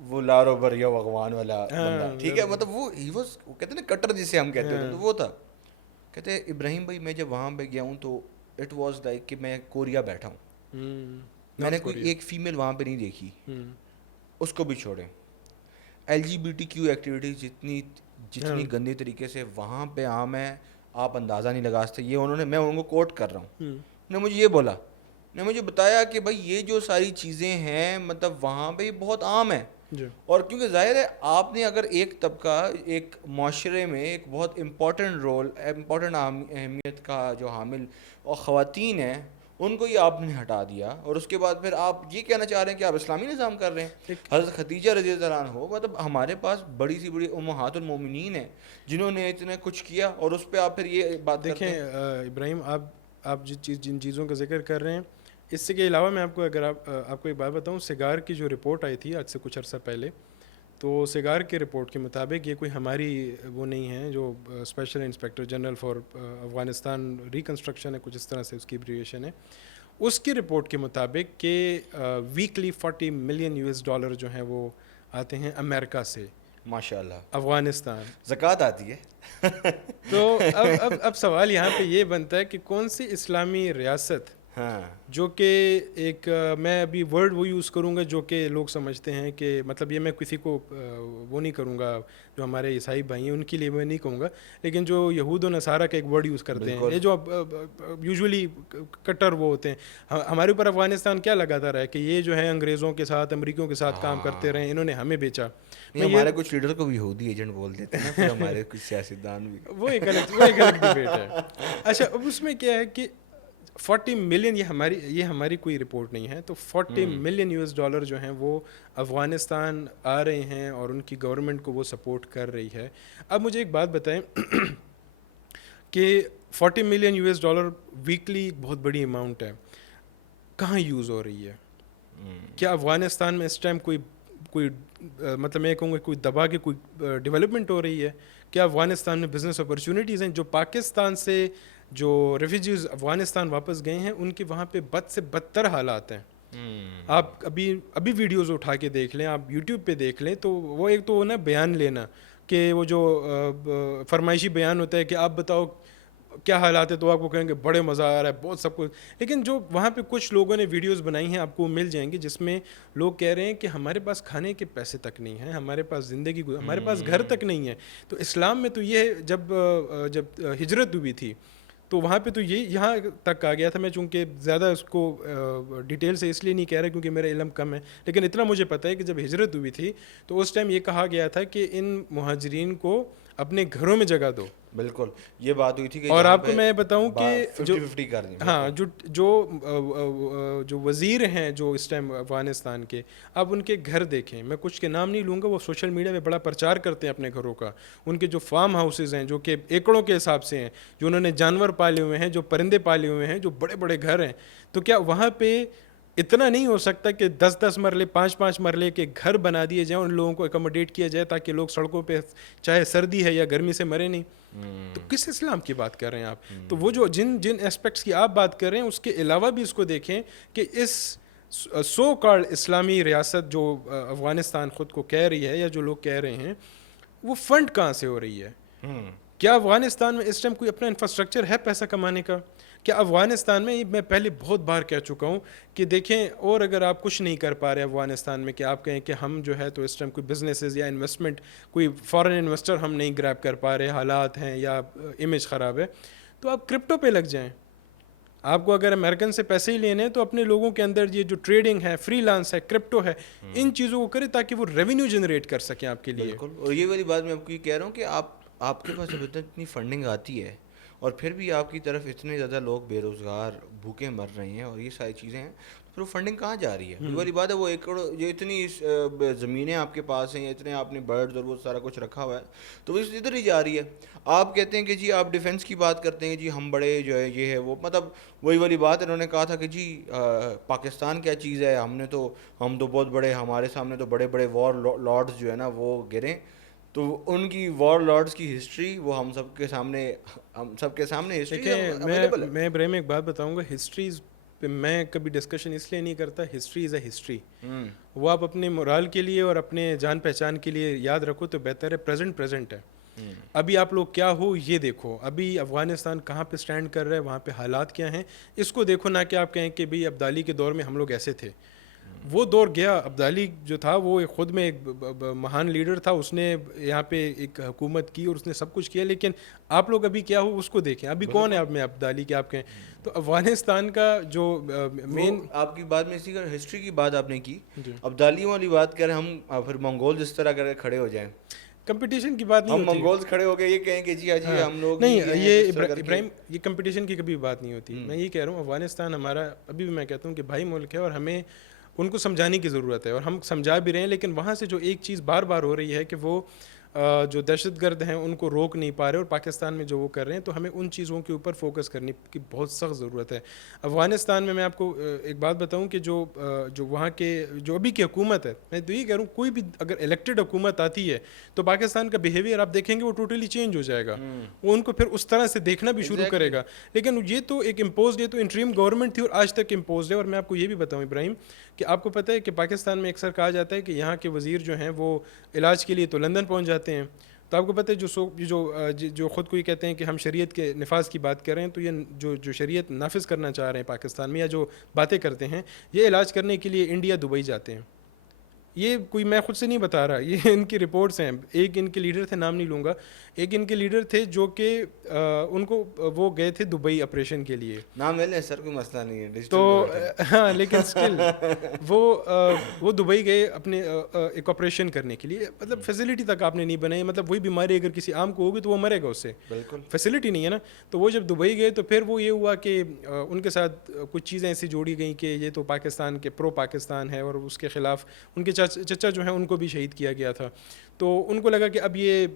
وہ لارو بریا اغوان والا بندہ, ٹھیک ہے, مطلب وہ کہتے ہیں نا کٹر جسے ہم کہتے ہوتے, تو وہ تھا. کہتے ابراہیم بھائی میں جب وہاں پہ گیا ہوں تو اٹ واز لائک کہ میں کوریا بیٹھا ہوں. میں نے کوئی ایک فیمیل وہاں پہ نہیں دیکھی, اس کو بھی چھوڑیں. LGBTQ ایکٹیویٹیز جتنی گندی طریقے سے وہاں پہ عام ہے آپ اندازہ نہیں لگا سکتے. یہ میں ان کو کوٹ کر رہا ہوں, انہوں نے مجھے یہ بولا, نے مجھے بتایا کہ بھائی یہ جو ساری چیزیں ہیں مطلب وہاں پہ یہ بہت عام ہے. اور کیونکہ ظاہر ہے آپ نے اگر ایک طبقہ ایک معاشرے میں ایک بہت امپورٹنٹ اہمیت کا جو حامل اور خواتین ہیں ان کو یہ آپ نے ہٹا دیا, اور اس کے بعد پھر آپ یہ کہنا چاہ رہے ہیں کہ آپ اسلامی نظام کر رہے ہیں. حضرت خدیجہ رضی اللہ عنہا ہو, مطلب ہمارے پاس بڑی سی بڑی امہات المومنین ہیں جنہوں نے اتنے کچھ کیا, اور اس پہ آپ پھر یہ بات دیکھیں. ابراہیم آپ جن چیزوں کا ذکر کر رہے ہیں اس سے کے علاوہ میں آپ کو آپ کو ایک بات بتاؤں. سگار کی جو رپورٹ آئی تھی آج سے کچھ عرصہ پہلے, تو سگار کے رپورٹ کے مطابق یہ کوئی ہماری وہ نہیں ہے جو special inspector general for Afghanistan reconstruction ہے, کچھ اس طرح سے اس کی ایبریویشن ہے. اس کی رپورٹ کے مطابق کہ ویکلی $40 ملین جو ہیں وہ آتے ہیں امریکہ سے ماشاء اللہ افغانستان. زکوٰۃ آتی ہے. تو اب سوال یہاں پہ یہ بنتا ہے کہ کون سی اسلامی ریاست ہاں جو کہ ایک میں ابھی ورڈ وہ یوز کروں گا جو کہ لوگ سمجھتے ہیں کہ مطلب یہ میں کسی کو وہ نہیں کروں گا جو ہمارے عیسائی بھائی ہیں ان کے لیے میں نہیں کہوں گا, لیکن جو یہود و نصارہ کا ایک ورڈ یوز کرتے ہیں, یہ جو یوزولی کٹر وہ ہوتے ہیں, ہمارے اوپر افغانستان کیا لگاتا رہا ہے کہ یہ جو ہے انگریزوں کے ساتھ امریکیوں کے ساتھ کام کرتے رہے, انہوں نے ہمیں بیچا. ہمارے کچھ لیڈر کو بھی یہودی ایجنٹ بول دیتے ہیں, پھر ہمارے کچھ سیاستدان بھی, وہ ایک الگ ڈبیٹ ہے. اچھا اب اس میں کیا ہے کہ 40 ملین, یہ ہماری کوئی رپورٹ نہیں ہے, تو 40 ملین $US جو ہیں وہ افغانستان آ رہے ہیں اور ان کی گورنمنٹ کو وہ سپورٹ کر رہی ہے. اب مجھے ایک بات بتائیں کہ 40 ملین $US ویکلی بہت بڑی اماؤنٹ ہے, کہاں یوز ہو رہی ہے؟ کیا افغانستان میں اس ٹائم کوئی مطلب میں کہوں گا کوئی دبا کے کوئی ڈیولپمنٹ ہو رہی ہے؟ کیا افغانستان میں بزنس اپرچونیٹیز ہیں؟ جو پاکستان سے جو ریفیوجیز افغانستان واپس گئے ہیں ان کے وہاں پہ بد سے بدتر حالات ہیں. آپ ابھی ویڈیوز اٹھا کے دیکھ لیں, آپ یوٹیوب پہ دیکھ لیں, تو وہ ایک تو نا بیان لینا کہ وہ جو فرمائشی بیان ہوتا ہے کہ آپ بتاؤ کیا حالات ہے, تو آپ کو کہیں گے بڑے مزہ آ رہا ہے بہت سب کچھ, لیکن جو وہاں پہ کچھ لوگوں نے ویڈیوز بنائی ہیں آپ کو مل جائیں گی جس میں لوگ کہہ رہے ہیں کہ ہمارے پاس کھانے کے پیسے تک نہیں ہیں, ہمارے پاس زندگی ہمارے پاس گھر تک نہیں ہے. تو اسلام میں تو یہ جب ہجرت ہوئی تھی تو وہاں پہ تو یہ یہاں تک آ گیا تھا. میں چونکہ زیادہ اس کو ڈیٹیل سے اس لیے نہیں کہہ رہا کیونکہ میرا علم کم ہے, لیکن اتنا مجھے پتہ ہے کہ جب ہجرت ہوئی تھی تو اس ٹائم یہ کہا گیا تھا کہ ان مہاجرین کو اپنے گھروں میں جگہ دو. بالکل یہ بات ہوئی تھی کہ اور آپ کو میں بتاؤں کہ 50-50 کر دیں. ہاں جو وزیر ہیں جو اس ٹائم افغانستان کے, آپ ان کے گھر دیکھیں, میں کچھ کے نام نہیں لوں گا, وہ سوشل میڈیا پہ بڑا پرچار کرتے ہیں اپنے گھروں کا. ان کے جو فارم ہاؤسز ہیں جو کہ ایکڑوں کے حساب سے ہیں, جو انہوں نے جانور پالے ہوئے ہیں, جو پرندے پالے ہوئے ہیں, جو بڑے بڑے گھر ہیں, تو کیا وہاں پہ اتنا نہیں ہو سکتا کہ 10-10 مرلے 5-5 مرلے کے گھر بنا دیے جائیں, ان لوگوں کو اکوموڈیٹ کیا جائے تاکہ لوگ سڑکوں پہ چاہے سردی ہے یا گرمی سے مرے نہیں؟ تو کس اسلام کی بات کر رہے ہیں آپ؟ تو وہ جو جن ایسپیکٹس کی آپ بات کر رہے ہیں اس کے علاوہ بھی اس کو دیکھیں کہ اس سو کالڈ اسلامی ریاست جو افغانستان خود کو کہہ رہی ہے یا جو لوگ کہہ رہے ہیں, وہ فنڈ کہاں سے ہو رہی ہے؟ کیا افغانستان میں اس ٹائم کوئی اپنا انفراسٹرکچر ہے پیسہ کمانے کا؟ کیا افغانستان میں پہلے بہت بار کہہ چکا ہوں کہ دیکھیں, اور اگر آپ کچھ نہیں کر پا رہے افغانستان میں کہ آپ کہیں کہ ہم جو ہے تو اس ٹائم کوئی بزنسز یا انویسٹمنٹ, کوئی فارن انویسٹر ہم نہیں گریب کر پا رہے, حالات ہیں یا امیج خراب ہے, تو آپ کرپٹو پہ لگ جائیں. آپ کو اگر امریکن سے پیسے ہی لینے ہیں تو اپنے لوگوں کے اندر یہ جو ٹریڈنگ ہے, فری لانس ہے, کرپٹو ہے, ان چیزوں کو کرے تاکہ وہ ریونیو جنریٹ کر سکیں آپ کے لیے. بالکل. اور یہ والی بات میں آپ کو یہ کہہ رہا ہوں کہ آپ کے پاس جب اتنی فنڈنگ آتی ہے اور پھر بھی آپ کی طرف اتنے زیادہ لوگ بے روزگار بھوکے مر رہے ہیں اور یہ ساری چیزیں ہیں, پھر وہ فنڈنگ کہاں جا رہی ہے؟ یہ والی بات ہے, وہ ایکڑ جو اتنی زمینیں آپ کے پاس ہیں, اتنے آپ نے برڈز اور وہ سارا کچھ رکھا ہوا ہے, تو وہ ادھر ہی جا رہی ہے. آپ کہتے ہیں کہ جی آپ ڈیفینس کی بات کرتے ہیں, جی ہم بڑے جو ہے یہ ہے وہ, مطلب وہی والی بات ہے. انہوں نے کہا تھا کہ جی پاکستان کیا چیز ہے, ہم تو بہت بڑے, ہمارے سامنے تو بڑے بڑے وار لارڈز جو ہے نا وہ گریں, تو ان کی وار لارڈز کی ہسٹری وہ ہم سب کے سامنے ہسٹری اویلیبل ہے. میں ابراہیم ایک بات بتاؤں گا, ہسٹریز پہ میں کبھی ڈسکشن اس لیے نہیں کرتا, ہسٹری از اے ہسٹری. وہ آپ اپنے مورال کے لیے اور اپنے جان پہچان کے لیے یاد رکھو تو بہتر ہے. پریزنٹ ہے. ابھی آپ لوگ کیا ہو یہ دیکھو, ابھی افغانستان کہاں پہ سٹینڈ کر رہا ہے, وہاں پہ حالات کیا ہیں, اس کو دیکھو, نہ کہ آپ کہیں کہ بھئی عبدالی کے دور میں ہم لوگ ایسے تھے. وہ دور گیا. عبدالی جو تھا وہ خود میں ایک مہان لیڈر تھا, اس نے یہاں پہ ایک حکومت کی اور اس نے سب کچھ کیا, لیکن آپ لوگ ابھی کیا ہو اس کو دیکھیں. ابھی کون ہے آپ میں عبدالی کے آپ کہیں؟ تو افغانستان کا جو مین آپ کی بات میں اسی کا ہسٹری کی بات آپ نے کی, عبدالیوں والی بات کریں ہم, پھر منگول جس طرح کر کھڑے ہو جائیں, کمپٹیشن کی بات نہیں ہوتی. ہم منگولز کھڑے ہو کے یہ کہیں کہ جی اجی ہم لوگ نہیں, یہ ابراہیم یہ کمپٹیشن کی کبھی بات نہیں ہوتی. میں یہ کہہ رہا ہوں افغانستان ہمارا ابھی بھی میں کہتا ہوں کہ بھائی ملک ہے اور ہمیں ان کو سمجھانے کی ضرورت ہے, اور ہم سمجھا بھی رہے ہیں. لیکن وہاں سے جو ایک چیز بار بار ہو رہی ہے کہ وہ جو دہشت گرد ہیں ان کو روک نہیں پا رہے, اور پاکستان میں جو وہ کر رہے ہیں, تو ہمیں ان چیزوں کے اوپر فوکس کرنے کی بہت سخت ضرورت ہے. افغانستان میں آپ کو ایک بات بتاؤں کہ جو وہاں کے جو ابھی کی حکومت ہے, میں تو یہ کہہ رہا ہوں کوئی بھی اگر الیکٹڈ حکومت آتی ہے تو پاکستان کا بیہیویئر آپ دیکھیں گے وہ ٹوٹلی چینج ہو جائے گا. وہ ان کو پھر اس طرح سے دیکھنا بھی شروع کرے گا. لیکن یہ تو ایک امپوزڈ, یہ تو انٹریم گورنمنٹ تھی اور آج تک امپوزڈ ہے. اور میں آپ کو یہ بھی بتاؤں ابراہیم کہ آپ کو پتہ ہے کہ پاکستان میں اکثر کہا جاتا ہے کہ یہاں کے وزیر جو ہیں وہ علاج کے لیے تو لندن پہنچ جاتے ہیں, تو آپ کو پتہ ہے جو خود کو یہ کہتے ہیں کہ ہم شریعت کے نفاذ کی بات کر رہے ہیں، تو یہ جو شریعت نافذ کرنا چاہ رہے ہیں پاکستان میں، یا جو باتیں کرتے ہیں، یہ علاج کرنے کے لیے انڈیا دبئی جاتے ہیں. یہ کوئی میں خود سے نہیں بتا رہا، یہ ان کی رپورٹس ہیں. ایک ان کے لیڈر تھے، نام نہیں لوں گا، ایک ان کے لیڈر تھے جو کہ ان کو وہ گئے تھے دبئی آپریشن کے لیے. نام لے لیں سر، کوئی مسئلہ نہیں ہے. تو ہاں، لیکن اسٹل وہ دبئی گئے اپنے ایک آپریشن کرنے کے لیے. مطلب فیسلٹی تک آپ نے نہیں بنائی. مطلب وہی بیماری اگر کسی عام کو ہوگی تو وہ مرے گا اس سے، بالکل فیسلٹی نہیں ہے نا. تو وہ جب دبئی گئے تو پھر وہ یہ ہوا کہ ان کے ساتھ کچھ چیزیں ایسی جوڑی گئیں کہ یہ تو پاکستان کے پرو پاکستان ہے، اور اس کے خلاف ان کے چچا جو ہیں ان کو بھی شہید کیا گیا تھا. تو ان کو لگا کہ اب یہ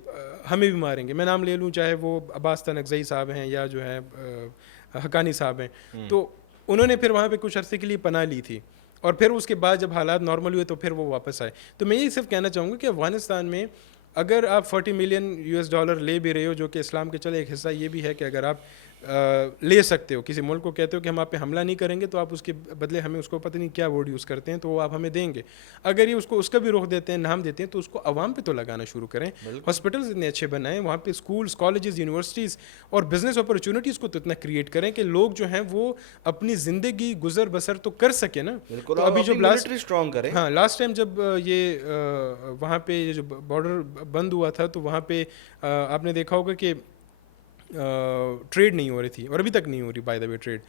ہمیں بھی ماریں گے. میں نام لے لوں، چاہے وہ عباس تنگزئی صاحب ہیں یا جو ہے حقانی صاحب ہیں. تو انہوں نے پھر وہاں پہ کچھ عرصے کے لیے پناہ لی تھی، اور پھر اس کے بعد جب حالات نارمل ہوئے تو پھر وہ واپس آئے. تو میں یہ صرف کہنا چاہوں گا کہ افغانستان میں اگر آپ $40 ملین لے بھی رہے ہو، جو کہ اسلام کے چلے ایک حصہ یہ بھی ہے کہ اگر آپ لے سکتے ہو، کسی ملک کو کہتے ہو کہ ہم آپ پہ حملہ نہیں کریں گے تو آپ اس کے بدلے ہمیں، اس کو پتہ نہیں کیا ورڈ یوز کرتے ہیں، تو وہ آپ ہمیں دیں گے. اگر یہ اس کا بھی رخ دیتے ہیں، نام دیتے ہیں، تو اس کو عوام پہ تو لگانا شروع کریں. ہاسپٹلز اتنے اچھے بنائیں، وہاں پہ اسکولز، کالجز، یونیورسٹیز اور بزنس اپرچونیٹیز کو تو اتنا کریٹ کریں کہ لوگ جو ہیں وہ اپنی زندگی گزر بسر تو کر سکیں نا. بالکل. تو ابھی جو اسٹرانگ کریں. ہاں، لاسٹ ٹائم جب یہ وہاں پہ جو بارڈر بند ہوا تھا تو وہاں پہ آپ نے دیکھا ہوگا کہ ٹریڈ نہیں ہو رہی تھی، اور ابھی تک نہیں ہو رہی بائی دا وے ٹریڈ.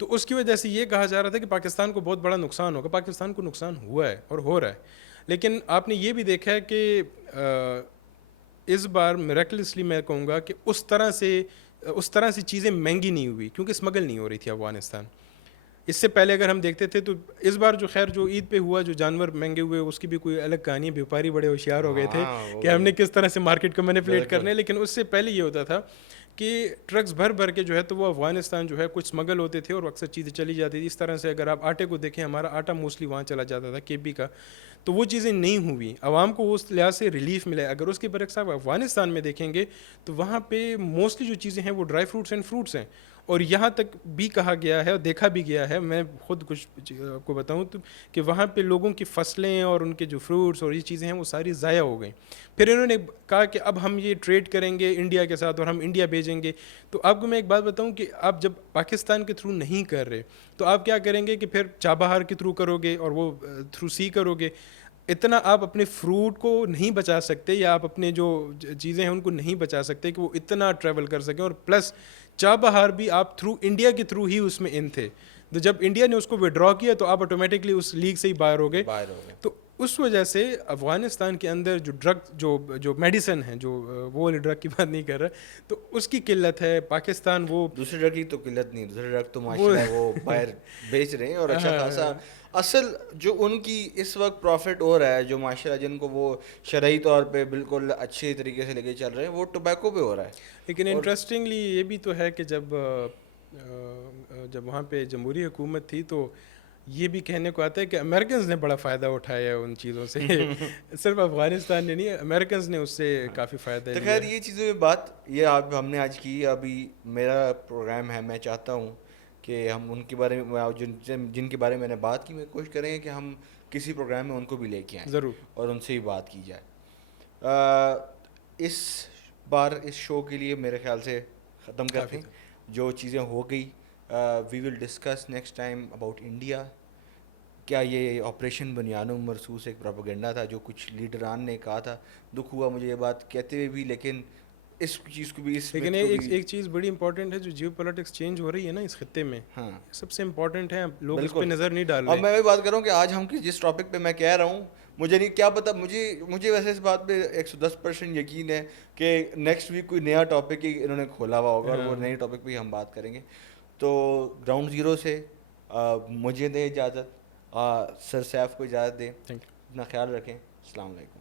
تو اس کی وجہ سے یہ کہا جا رہا تھا کہ پاکستان کو بہت بڑا نقصان ہوگا. پاکستان کو نقصان ہوا ہے اور ہو رہا ہے، لیکن آپ نے یہ بھی دیکھا ہے کہ اس بار میریکلسلی میں کہوں گا کہ اس طرح سے چیزیں مہنگی نہیں ہوئی، کیونکہ اسمگل نہیں ہو رہی تھی افغانستان. اس سے پہلے اگر ہم دیکھتے تھے تو اس بار جو خیر جو عید پہ ہوا، جو جانور مہنگے ہوئے، اس کی بھی کوئی الگ کہانی ہے. بیوپاری بڑے ہوشیار ہو گئے تھے کہ ہم نے کس طرح سے مارکیٹ کو مینیپولیٹ کرنے. لیکن اس سے پہلے یہ ہوتا تھا کہ ٹرکس بھر کے جو ہے تو وہ افغانستان جو ہے کچھ اسمگل ہوتے تھے اور اکثر چیزیں چلی جاتی تھی. اس طرح سے اگر آپ آٹے کو دیکھیں، ہمارا آٹا موسٹلی وہاں چلا جاتا تھا کے پی کا. تو وہ چیزیں نہیں ہوئی، عوام کو اس لحاظ سے ریلیف ملے. اگر اس کے برعکس آپ افغانستان میں دیکھیں گے تو وہاں پہ موسٹلی جو چیزیں ہیں وہ ڈرائی فروٹس اینڈ فروٹس ہیں. اور یہاں تک بھی کہا گیا ہے اور دیکھا بھی گیا ہے، میں خود کچھ آپ کو بتاؤں تو، کہ وہاں پہ لوگوں کی فصلیں اور ان کے جو فروٹس اور یہ چیزیں ہیں وہ ساری ضائع ہو گئیں. پھر انہوں نے کہا کہ اب ہم یہ ٹریڈ کریں گے انڈیا کے ساتھ اور ہم انڈیا بھیجیں گے. تو آپ کو میں ایک بات بتاؤں کہ آپ جب پاکستان کے تھرو نہیں کر رہے تو آپ کیا کریں گے کہ پھر چابہار کے تھرو کرو گے اور وہ تھرو سی کرو گے. اتنا آپ اپنے فروٹ کو نہیں بچا سکتے، یا آپ اپنے جو چیزیں ہیں ان کو نہیں بچا سکتے کہ وہ اتنا ٹریول کر سکیں. اور پلس چابہار بھی آپ تھرو انڈیا کے تھرو ہی اس میں ان تھے. تو جب انڈیا نے اس کو وڈرا کیا تو آپ آٹومیٹکلی اس لیگ سے ہی باہر ہو گئے. تو اس وجہ سے افغانستان کے اندر جو ڈرگ جو میڈیسن ہے، جو وہ والی ڈرگ کی بات نہیں کر رہا، تو اس کی قلت ہے. پاکستان وہ دوسری ڈرگ کی تو قلت نہیں، دوسری ڈرگ تو ماشاءاللہ وہ باہر بیچ رہے ہیں اور اچھا خاصا. اصل جو ان کی اس وقت پروفٹ ہو رہا ہے، جو ماشاءاللہ جن کو وہ شرعی طور پہ بالکل اچھے طریقے سے لے کے چل رہے ہیں، وہ ٹوبیکو پہ ہو رہا ہے. لیکن انٹرسٹنگلی یہ بھی تو ہے کہ جب وہاں پہ جمہوری حکومت تھی تو یہ بھی کہنے کو آتا ہے کہ امریکنز نے بڑا فائدہ اٹھایا ہے ان چیزوں سے. صرف افغانستان نے نہیں، امریکنز نے اس سے کافی فائدہ لیا. تو خیر یہ چیزوں میں بات یہ آپ ہم نے آج کی. ابھی میرا پروگرام ہے، میں چاہتا ہوں کہ ہم ان کے بارے میں جن کے بارے میں نے بات کی، میں کوشش کریں کہ ہم کسی پروگرام میں ان کو بھی لے کے آئیں ضرور، اور ان سے بھی بات کی جائے. اس بار اس شو کے لیے میرے خیال سے ختم کرتے ہیں. جو چیزیں ہو گئی، we will discuss next time about India. کیا یہ آپریشن بنیانوں مرصوص ایک پروپیگنڈا تھا جو کچھ لیڈران نے کہا تھا؟ دکھ ہوا مجھے یہ بات کہتے ہوئے بھی، لیکن اس چیز کو بھی لیکن ایک چیز بڑی امپورٹنٹ ہے، جو جیو پولیٹکس چینج ہو رہی ہے نا اس خطے میں، ہاں سب سے امپورٹنٹ ہے. لوگ اس پہ نظر نہیں ڈال رہے. اب میں بھی بات کروں کہ آج ہم جس ٹاپک پہ میں کہہ رہا ہوں، مجھے نہیں کیا پتہ، مجھے ویسے اس بات پہ 110% یقین ہے کہ نیکسٹ ویک کوئی نیا ٹاپک ہی انہوں نے کھولا ہوا ہوگا اور وہ نئے ٹاپک پہ ہم بات کریں گے. تو گراؤنڈ زیرو سے مجھے دیں اجازت، سر سیف کو اجازت دیں. اپنا خیال رکھیں. السلام علیکم.